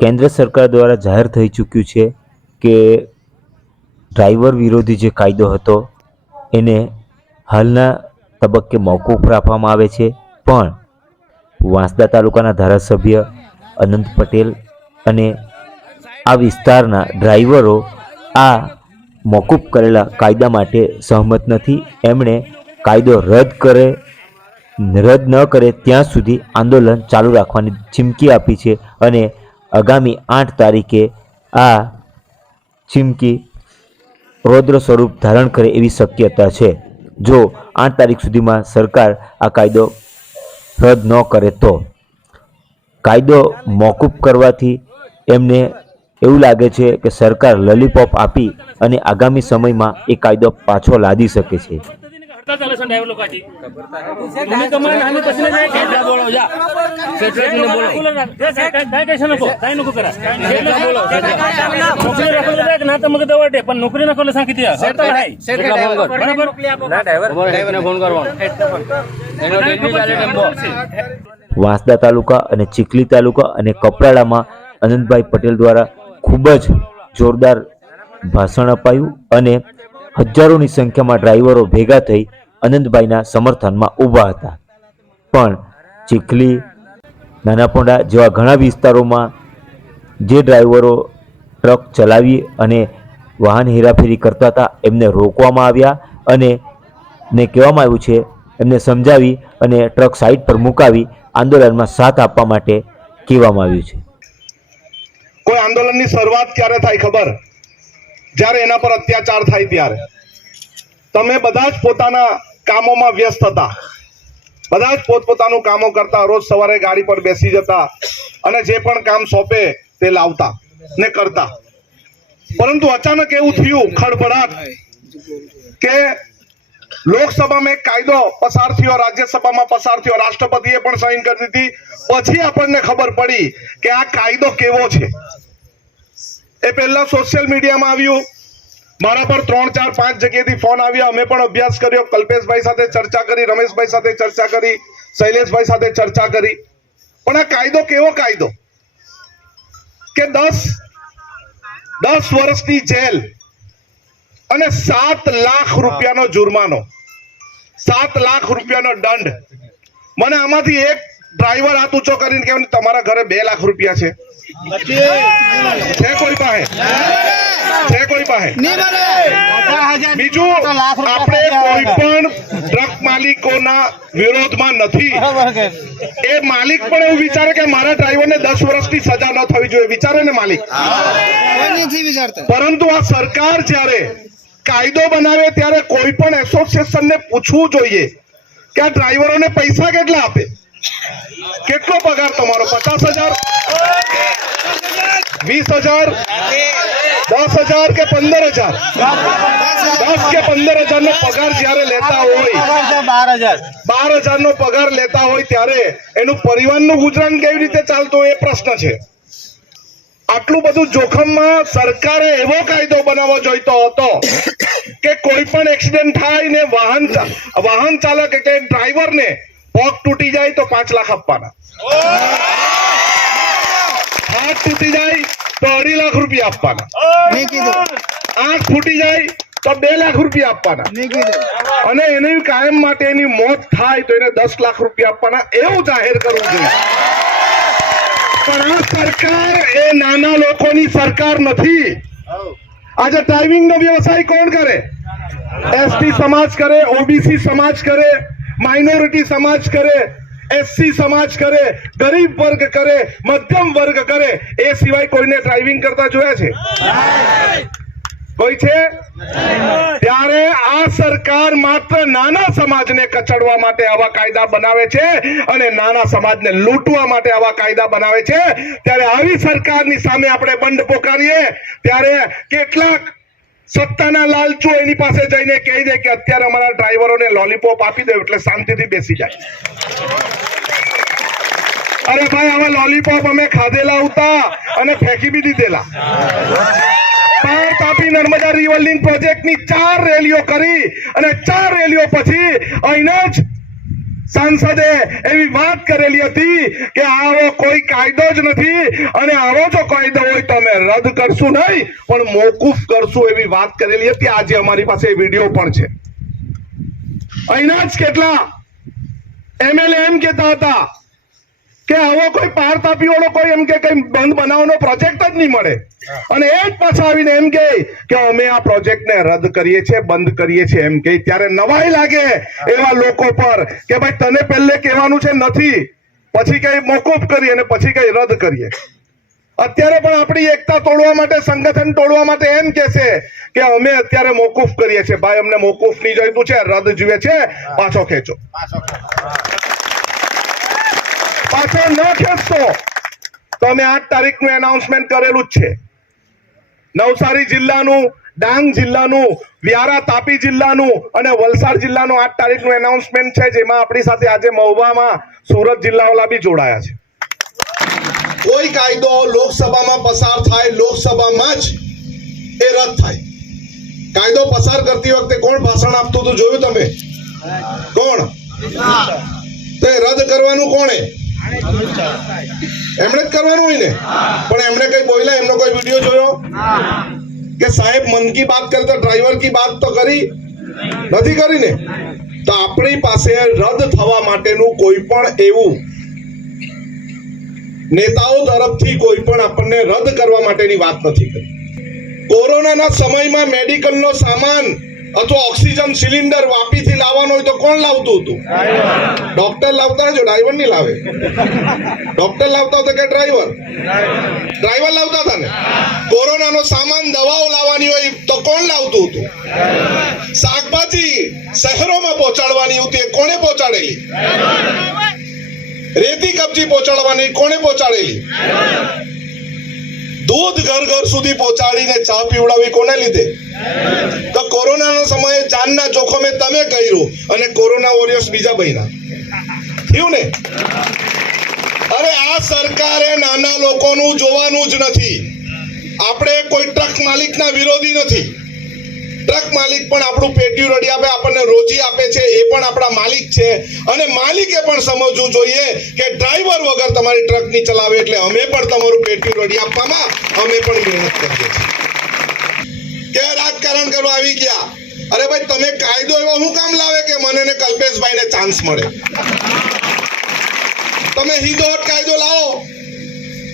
કેન્દ્ર સરકાર દ્વારા જાહેર થઈ ચૂક્યું છે કે ડ્રાઈવર વિરોધી જે કાયદો હતો, એને હાલના તબક્કે મોકૂફ રાખવામાં આવે છે. પણ વાંસદા તાલુકાના ધારાસભ્ય અનંત પટેલ અને આ વિસ્તારના ડ્રાઈવરો આ મોકૂફ કરેલા કાયદા માટે સહમત નથી. એમણે કાયદો રદ કરે, રદ ન કરે ત્યાં સુધી આંદોલન ચાલુ રાખવાની ચીમકી આપી છે અને આગામી આઠ તારીખે આ ચીમકી રૌદ્ર સ્વરૂપ ધારણ કરે એવી શક્યતા છે. જો આઠ તારીખ સુધીમાં સરકાર આ કાયદો રદ ન કરે તો કાયદો મોકૂફ કરવાથી એમને એવું લાગે છે કે સરકાર લોલીપોપ આપી અને આગામી સમયમાં એ કાયદો પાછો લાદી શકે છે हड़ताल चालू आहे ड्रायव्हर लोकांची तुम्ही कमान आम्ही तसं नाही काय काय बोलावं या सेक्रेटरीने बोलावं काय काय काय कशा नको काय नको करा हे नको बोलावं. नोकरी दाखवलं तर ना तर मग दवड आहे पण नोकरी दाखवलं सांग किती आहे सेटल आहे बरोबर વાંસદા તાલુકા અને ચીખલી તાલુકા અને કપરાડામાં અનંતભાઈ પટેલ દ્વારા ખૂબ જ જોરદાર ભાષણ અપાયું અને હજારોની સંખ્યામાં ડ્રાઈવરો ભેગા થઈ અનંતભાઈના સમર્થનમાં ઊભા હતા. પણ ચીખલી, નાનાપોંડા જેવા ઘણા વિસ્તારોમાં જે ડ્રાઈવરો ટ્રક ચલાવી અને વાહન હેરાફેરી કરતા હતા, એમને રોકવામાં આવ્યા અને ને કહેવામાં આવ્યું છે, એમને સમજાવી અને ટ્રક સાઈડ પર મુકાવી આંદોલનમાં સાથ આપવા માટે કહેવામાં આવ્યું છે. કોઈ આંદોલનની શરૂઆત ક્યારે થાય ખબર? જ્યારે એના પર અત્યાચાર થાય ત્યારે. તમે બધા જ પોતાના કામોમાં વ્યસ્ત હતા. બધા જ પોતપોતાનું કામો કરતા રોજ સવારે ગાડી પર બેસી જતા અને જે પણ કામ સોંપે તે લાવતા ને કરતા. પરંતુ અચાનક એવું થયું ખડભડાટ કે લોકસભામાં એક કાયદો પસાર થયો, રાજ્યસભામાં પસાર થયો. રાષ્ટ્રપતિએ પણ સાઈન કરી દીધી. પછી આપણને ખબર પડી કે આ કાયદો કેવો છે. એ પહેલા સોશિયલ મીડિયામાં આવ્યું. મારા પર ત્રણ ચાર પાંચ જગ્યાએથી ફોન આવ્યા. અમે પણ અભ્યાસ કર્યો. કલ્પેશભાઈ સાથે ચર્ચા કરી રમેશભાઈ સાથે ચર્ચા કરી શૈલેષભાઈ સાથે ચર્ચા કરી. પણ આ કાયદો કેવો કાયદો? કે દસ દસ વર્ષની જેલ અને સાત લાખ રૂપિયાનો જુર્માનો. સાત લાખ રૂપિયાનો દંડ. મને આમાંથી એક ડ્રાઈવર હાથ ઊંચો કરીને કે તમારા ઘરે બે લાખ રૂપિયા છે. છે કોઈ પાસે છે કોઈ પાસે બીજું આપણે કોઈ પણ ટ્રક માલિકોના વિરોધમાં નથી. એ માલિક પણ એવું વિચારે કે મારા ડ્રાઈવરને દસ વર્ષની સજા ન થવી જોઈએ. વિચારે ને માલિક? પરંતુ આ સરકાર જ્યારે કાયદો બનાવે ત્યારે કોઈ પણ એસોસિએશનને પૂછવું જોઈએ કે આ ડ્રાઈવરોને પૈસા કેટલા આપે? કેટલો પગાર તમારો? પચાસ હજાર? વીસ હજાર દસ હજાર કે પંદર હજાર દસ કે પંદર હજાર નો પગાર જ્યારે લેતા હોય બાર હજાર નો પગાર લેતા હોય ત્યારે એનું પરિવારનું ગુજરાન કેવી રીતે ચાલતું એ પ્રશ્ન છે આટલું બધું જોખમમાં સરકારે એવો કાયદો બનાવવો જોઈતો હતો કે કોઈ પણ એક્સિડન્ટ થાય ને વાહન વાહન ચાલક એટલે ડ્રાઈવરને પગ તૂટી જાય તો પાંચ લાખ આપવાના હાથ તૂટી જાય તો અઢી લાખ રૂપિયા આપવાના. આંખ ફૂટી જાય તો બે લાખ રૂપિયા આપવાના. અને એને કાયમ માટે એની મોત થાય તો એને દસ લાખ રૂપિયા આપવાના એવું જાહેર કરવું જોઈએ. પણ આ સરકાર એ નાના લોકોની સરકાર નથી. આજે ડ્રાઇવિંગ નો વ્યવસાય કોણ કરે? એસટી સમાજ કરે ઓબીસી સમાજ કરે માઇનોરિટી સમાજ કરે. એસસી સમાજ કરે, ગરીબ વર્ગ કરે, મધ્યમ વર્ગ કરે, એ સિવાય કોઈને ડ્રાઇવિંગ કરતા જોયા છે? કોઈ છે? ત્યારે આ સરકાર માત્ર નાના સમાજને કચડવા માટે આવા કાયદા બનાવે છે અને નાના સમાજને લૂંટવા માટે આવા કાયદા બનાવે છે. ત્યારે આવી સરકારની સામે આપણે બંધ પોકારીએ. ત્યારે કેટલાક સત્તાના લાલચો એની પાસે જઈને કહી દે કે અત્યારે અમારા ડ્રાઈવરોને લોલીપોપ આપી દે એટલે શાંતિથી બેસી જાય. અરે ભાઈ, આવા લોલીપોપ અમે ખાધેલા હતા અને ફેંકી બી દીધેલા. પાર તાપી નર્મદા રિવર લિંક પ્રોજેક્ટની ચાર રેલીઓ કરી અને ચાર રેલીઓ પછી અહીંના જ સાંસદે એવી વાત કરેલી હતી કે આવો કોઈ કાયદો જ નથી અને આવો જો કાયદો હોય તો અમે રદ કરશું નહીં, પણ મોકૂફ કરશું એવી વાત કરેલી હતી. આજે અમારી પાસે વીડિયો પણ છે. અહીંના જ કેટલા એમએલએ એમ કહેતા હતા. કે આવો કોઈ પાર તાપી વાળો કોઈ એમ કે કઈ બંધ બનાવવાનો પ્રોજેક્ટ જ નહીં મળે. અને એ જ પાછા આવીને એમ કહે કે અમે આ પ્રોજેક્ટને રદ કરીએ છીએ બંધ કરીએ છીએ એમ કે. ત્યારે નવાઈ લાગે એવા લોકો પર કે ભાઈ તને પહેલે કહેવાનું છે નથી. પછી કઈ મોકૂફ કરીએ અને પછી કઈ રદ કરીએ. અત્યારે પણ આપણી એકતા તોડવા માટે સંગઠન તોડવા માટે એમ કે છે કે અમે અત્યારે મોકૂફ કરીએ છીએ. ભાઈ અમને મોકૂફ નહીં જોઈતું છે રદ જોઈએ છે. પાછો ખેંચો. પાછો ન ખેંચશો તો અમે આઠ તારીખનું એનાઉન્સમેન્ટ કરેલું જ છે. નવસારી જિલ્લાનું, ડાંગ જિલ્લાનું, વ્યારા તાપી જિલ્લાનું અને વલસાડ જિલ્લાનું આઠ તારીખનું એનાઉન્સમેન્ટ છે, જેમાં આપણી સાથે આજે મહુવામાં સુરત જિલ્લાવાળા બી જોડાયા છે. કોઈ કાયદો લોકસભામાં પસાર થાય, લોકસભામાં જ એ રદ થાય. કાયદો પસાર કરતી વખતે કોણ ભાષણ આપતું હતું જોયું તમે? કોણ? તો રદ કરવાનું કોણે? એમણે જ કરવાનું હોય ને? પણ એમણે કઈ બોલ્યા? એમનો કોઈ વીડિયો જોયો? કે સાહેબ, મન કી બાત કરતા ડ્રાઈવર કી બાત તો કરી? નથી કરી ને? તો આપણી પાસે રદ થવા માટેનું કોઈ પણ એવું નેતાઓ તરફથી કોઈ પણ આપણને રદ કરવા માટેની વાત નથી કરી. કોરોનાના સમયમાં મેડિકલનો સામાન અથવા ઓક્સિજન સિલિન્ડર વાપીથી લાવવાનો હોય તો કોણ લાવતું હતું? ડોક્ટર લાવતા જો ડ્રાઈવર નહીં લાવે. ડોક્ટર લાવતા હતા કે ડ્રાઈવર? ડ્રાઈવર લાવતા હતા ને? કોરોનાનો સામાન, દવાઓ લાવવાની હોય તો કોણ લાવતું હતું? શાકભાજી શહેરોમાં પહોંચાડવાની હતી કોણે પહોંચાડેલી? રેતી, કબજી પહોંચાડવાની કોણે પહોંચાડેલી? દૂધ ઘર ઘર સુધી પહોંચાડીને ચા પીવડાવી કોને લીધે? તો કોરોનાના સમયે જાનના જોખમે તમે કર્યું અને કોરોના વોરિયર્સ બીજા બન્યા. થયું ને? અરે આ સરકારે નાના લોકોનું જોવાનું જ નથી. આપણે કોઈ ટ્રક માલિકના વિરોધી નથી. ટ્રક માલિક પણ આપણું પેટ્યું રડી આપે, આપણને રોજી આપે છે, એ પણ આપણા માલિક છે. અને માલિકે પણ સમજવું જોઈએ કે ડ્રાઈવર વગર તમારી ટ્રક નહીં ચલાવે એટલે અમે પણ તમારું પેટ્યું રડી આપવામાં અમે પણ મહેનત કરીએ છીએ. કે રાજકારણ કરવા આવી ગયા? અરે ભાઈ, તમે કાયદો એવો શું કામ લાવે કે મને ને કલ્પેશભાઈને ચાન્સ મળે? તમે હિદોટ કાયદો લાવો.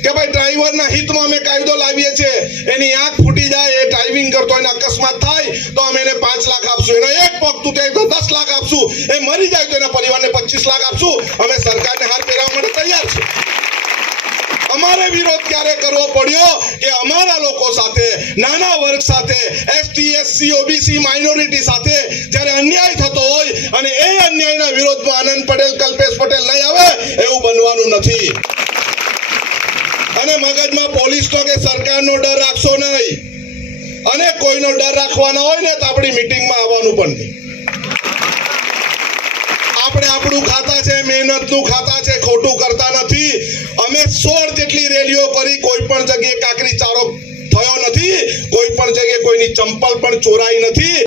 કે ભાઈ ડ્રાઈવરના હિતમાં અમે કાયદો લાવીએ છીએ, એની આંખ ફૂટી જાય, એ ડ્રાઇવિંગ કરતો એને અકસ્માત થાય, તો અમે એને પાંચ લાખ આપશું. એનો એક પગ તૂટે તો દસ લાખ આપશું. એ મરી જાય તો એના પરિવારને પચીસ લાખ આપશું. અમે સરકારને હાથ પહેરાવવા માટે તૈયાર છે અમારે વિરોધ ક્યારે કરવો પડ્યો કે અમારા લોકો સાથે, નાના વર્ગ સાથે એસટી એસસી ઓબીસી માઇનોરિટી સાથે જ્યારે અન્યાય થતો હોય અને એ અન્યાયના વિરોધમાં આનંદ પટેલ, કલ્પેશ પટેલ લઈ આવે, એવું બનવાનું નથી. અને મગજમાં પોલીસનો કે સરકારનો ડર રાખશો નહીં. અને કોઈનો ડર રાખવાનો હોય ને તો આપણી મિટિંગમાં આવવાનું પણ નહીં. આપણે આપણું ખાતા છે, મહેનતનું ખાતા છે, ખોટું કરતા નથી. અમે સોળ જેટલી રેલીઓ કરી, કોઈ પણ જગ્યાએ કાકરી ચારો થયો નથી. કોઈ પણ જગ્યાએ કોઈની ચંપલ પણ ચોરાઈ નથી.